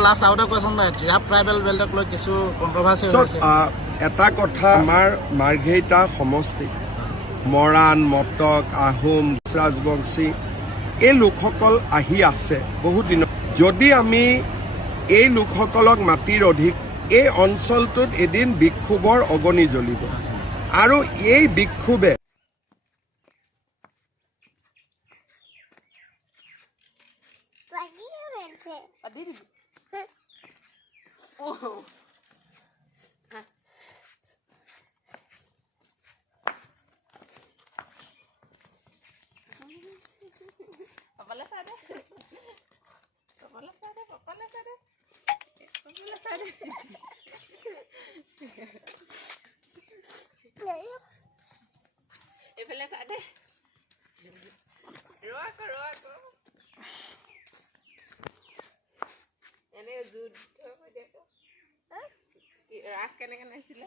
last out question Tirap tribal বেল্টক লৈ কিছু কণ্ট্ৰভাৰ্চি হৈছে এটা কথা আমাৰ মাৰ্ঘেৰিটা সমষ্টি মৰাণ মটক আহোম ৰাজবংশী এই লোকসকল আহি আছে বহুত দিন যদি আমি এই লোকসকলক মাটিৰ অধিক এই অঞ্চলটোত এদিন বিক্ষোভৰ অগনি জ্বলিব আৰু এই বিক্ষোভে এইফালে চা দে ৰোৱা এনে যুদ্ধ হৈ দেখো ৰাস কেনেকে নাছিলে